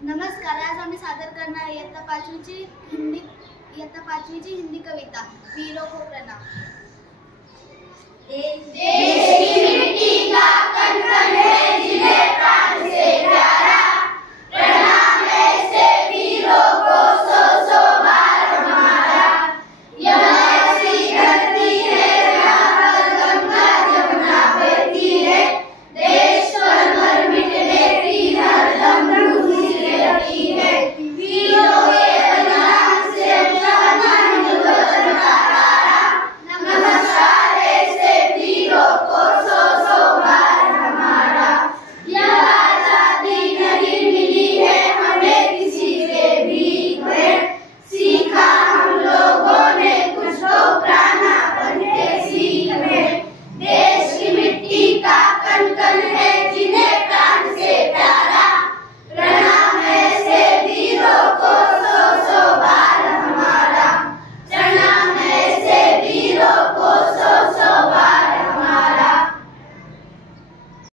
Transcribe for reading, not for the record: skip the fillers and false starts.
नमस्कार, आज आम्ही सादर करणार आहे इयत्ता पाचवीची हिंदी कविता वीरों को प्रणाम। देश की मिट्टी का कंकण है जिन्हें